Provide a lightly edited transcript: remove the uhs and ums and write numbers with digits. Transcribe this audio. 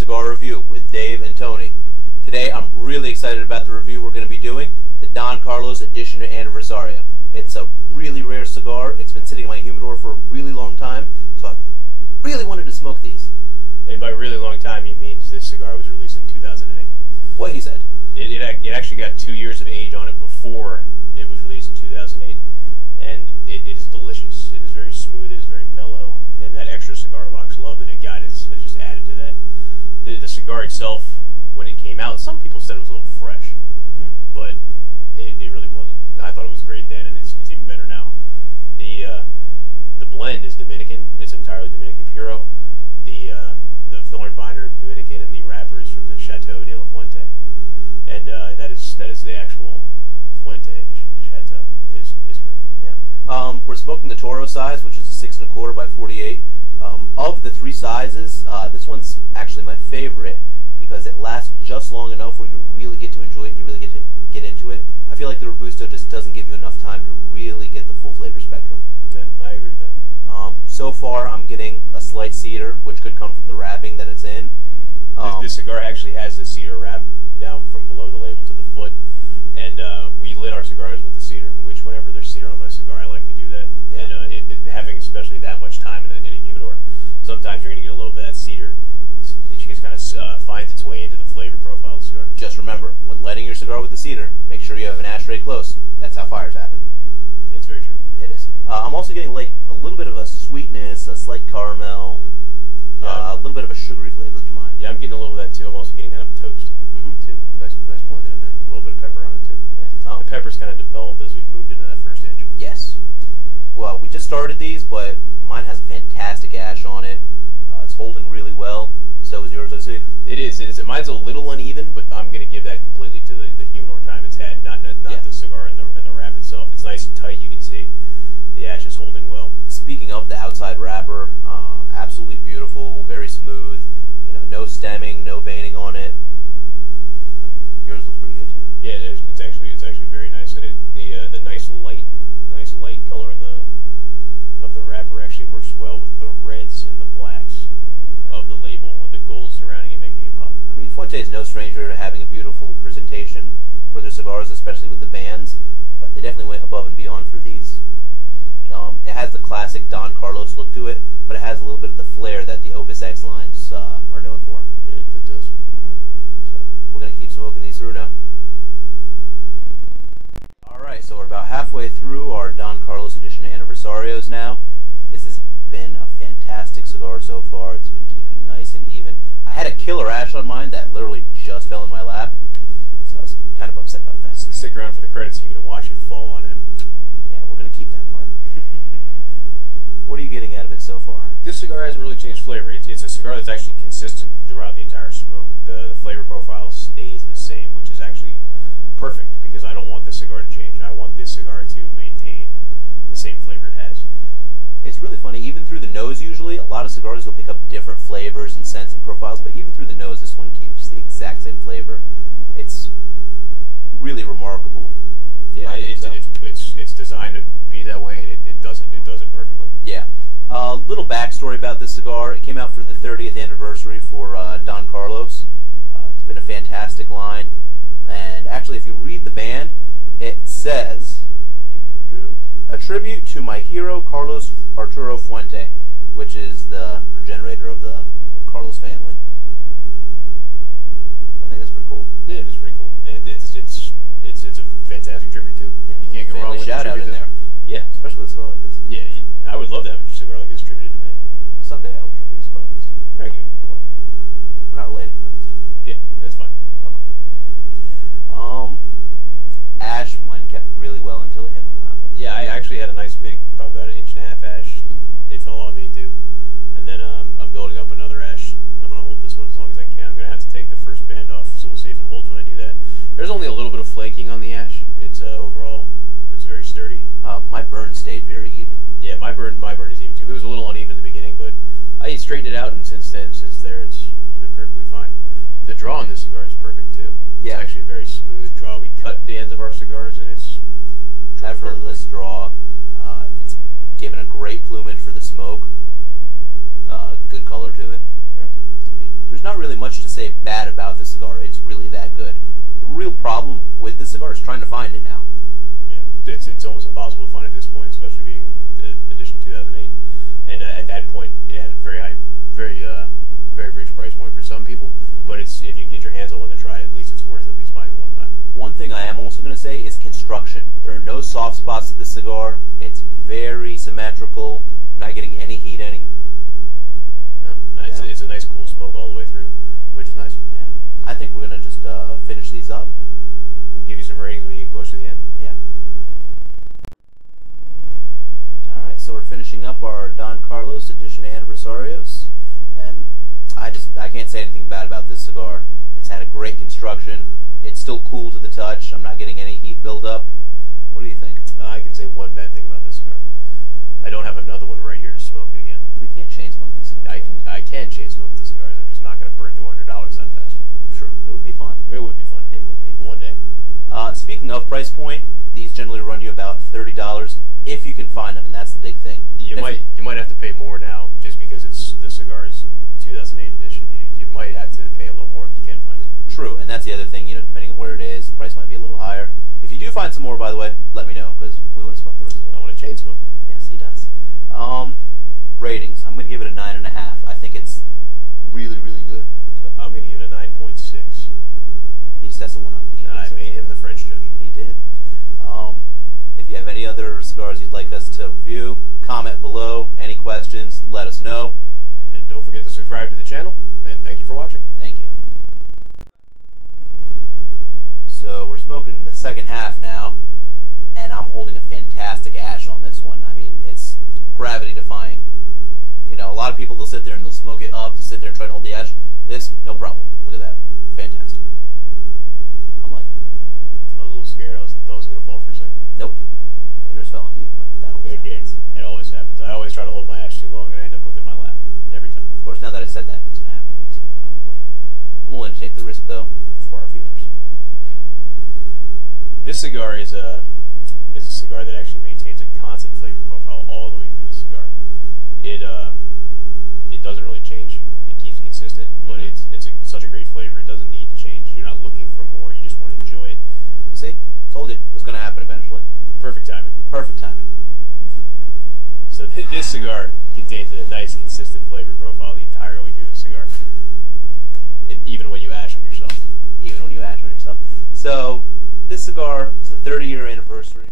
Cigar Review with Dave and Tony. Today I'm really excited about the review we're going to be doing, the Don Carlos Edicion de Aniversario. It's a really rare cigar. It's been sitting in my humidor for a really long time, so I really wanted to smoke these. And by really long time, he means this cigar was released in 2008. What he said. It actually got 2 years of age on it before it was released in 2008, and it is delicious. It is very smooth, it is very mellow, and that extra cigar box love that it got has just added to that. The cigar itself, when it came out, some people said it was a little fresh, but it really wasn't. I thought it was great then, and it's even better now. The blend is Dominican. It's entirely Dominican Puro. The filler and binder Dominican, and the wrapper is from the Chateau de la Fuente, and that is the actual Fuente Chateau. Is great. Yeah. We're smoking the Toro size, which is a 6 1/4 by 48. Of the three sizes, this one's actually my favorite because it lasts just long enough where you really get to enjoy it and you really get into it. I feel like the Robusto just doesn't give you enough time to really get the full flavor spectrum. Yeah, I agree with that. So far, I'm getting a slight cedar, which could come from the wrapping that it's in. This cigar actually has the cedar wrap down from below the label to the foot, and we lit our cigars with the cedar, which whenever there's cedar on my cigar, I like to do that. Yeah. And having especially that much time in a humidor, sometimes you're going to get a little bit of that cedar. It just kind of finds its way into the flavor profile of the cigar. Just remember, when lighting your cigar with the cedar, make sure you have an ashtray close. That's how fires happen. It's very true. It is. I'm also getting like a little bit of a sweetness, a slight caramel, a little bit of a sugary flavor to mine. Yeah, I'm getting a little of that too. I'm also getting kind of a toast too. Nice blend in there. A little bit of pepper on it too. Yeah. The pepper's kind of developed as we've moved into that first inch. Yes. Well, we just started these, but mine has a fantastic ash on it. It's holding really well. So is yours, I see. It is. Mine's a little uneven, but I'm going to give that completely to the humidor time it's had, not the cigar and the wrap itself. It's nice and tight. You can see the ash is holding well. Speaking of the outside wrapper, absolutely beautiful, very smooth. You know, no stemming, no veining on it. Yours looks pretty good too. Yeah, it's actually very nice, and the nice light color of the wrapper actually works well with the reds and the blacks of the label, with the gold surrounding it, making it pop. I mean, Fuente is no stranger to having a beautiful presentation for their cigars, especially with the bands, but they definitely went above and beyond for these. It has the classic Don Carlos look to it, but it has a little bit of the flair that the Opus X lines are known for. It does. So we're going to keep smoking these through now. Alright, so we're about halfway through our Don Carlos Edicion de Aniversarios now. This has been a fantastic cigar so far. It's been keeping nice and even. I had a killer ash on mine that literally just fell in my lap, so I was kind of upset about that. Stick around for the credits so you can watch it fall on him. Yeah, we're going to keep that part. What are you getting out of it so far? This cigar hasn't really changed flavor. It's a cigar that's actually consistent throughout the entire smoke. The flavor profile stays the same, which is actually perfect, because I don't want this cigar to change. I want this cigar to maintain the same flavor it has. It's really funny, even through the nose usually, a lot of cigars will pick up different flavors and scents and profiles, but even through the nose, this one keeps the exact same flavor. It's really remarkable. Yeah, it's designed to be that way, and it does it perfectly. Yeah. Little backstory about this cigar. It came out for the 30th anniversary for Don Carlos. It's been a fantastic line, and actually if you read the band, it says, "A tribute to my hero Carlos Arturo Fuente," which is the progenitor of the Carlos family. I think that's pretty cool. Yeah, it is pretty cool. And it's a fantastic tribute too. Yeah, you can't go wrong with a shout out tribute in there. Yeah, Especially with a cigar like this. yeah. I would love to have a cigar like this tributed to me. Someday I will tribute a cigar like this. Thank you. Well, we're not related, but Yeah, that's fine. okay. Ash, mine kept really well until it hit my lap. Yeah, I actually had a nice big, probably about 1.5 inch ash. It fell on me too. And then I'm building up another ash. I'm going to hold this one as long as I can. I'm going to have to take the first band off, so we'll see if it holds when I do that. There's only a little bit of flaking on the ash. It's overall, it's very sturdy. My burn stayed very even. Yeah, my burn is even too. It was a little uneven in the beginning, but I straightened it out, and since there, it's been perfectly fine. The draw on this cigar is perfect too. Yeah. It's actually a very smooth draw. We cut the ends of our cigars, and it's Effortless draw. It's given a great plumage for the smoke. Good color to it. Yeah. I mean, there's not really much to say bad about this cigar. It's really that good. The real problem with this cigar is trying to find it now. Yeah, it's almost impossible to find at this point, especially being the Edition 2008. And at that point, it had a very high, very rich price point for some people. But if you can get your hands on one to try, at least it's worth at least buying it one time. One thing I am also going to say is construction. There are no soft spots to this cigar. It's very symmetrical. Not getting any heat. It's a nice, cool smoke all the way through, which is nice. Yeah. I think we're going to just finish these up. We'll give you some ratings when we get close to the end. Yeah. All right, so we're finishing up our Don Carlos Edition de Aniversarios, and I can't say anything bad about this cigar. It's had a great construction. It's still cool to the touch. I'm not getting any heat buildup. What do you think? I can say one bad thing about this cigar. I don't have another one right here to smoke it again. We can't chain smoke these cigars. I can chain smoke the cigars. I'm just not going to burn through $100 that fast. Sure, it would be fun. It would be fun. It would be. One day. Speaking of price point, these generally run you about $30 if you can find them, and that's the big thing. You might have to pay more now just because it's the Cigars 2008 edition. You might have to pay a little more if you can't find it. True, and that's the other thing. Depending on where it is, price might be a little higher. If you do find some more, by the way, let me know because we want to smoke the rest of it. I want to chain smoke. Yes, he does. Ratings. I'm going to give it a 9.5. I think it's really, really good. I'm going to give it a 9.6. He just has to one up me. I made him the French judge. He did. If you have any other cigars you'd like us to review, comment below. Any questions, let us know. And don't forget to subscribe to the channel. And thank you for watching. Thank you. So we're smoking the second half now, and I'm holding a fantastic ash on this one. I mean, it's gravity defying. A lot of people, they'll sit there and they'll smoke it up to sit there and try to hold the ash. This, no problem. Look at that. Fantastic. I'm liking it. I was a little scared. I thought it was going to fall for a second. Nope. Well, yours fell on you, but that always happens. It always happens. I always try to hold my ash too long and I end up with it in my lap. Every time. Of course, now that I said that, it's going to happen to me too, probably. I'm willing to take the risk, though, for our viewers. This cigar is a cigar that actually maintains a constant flavor profile all the way through the cigar. It doesn't really change. It keeps consistent, but it's such a great flavor. It doesn't need to change. You're not looking for more. You just want to enjoy it. See, told you it was going to happen eventually. Perfect timing. Perfect timing. So this cigar contains a nice, consistent flavor profile the entire way through the cigar. Even when you ash on yourself. Even when you ash on yourself. So this cigar is the 30-year anniversary.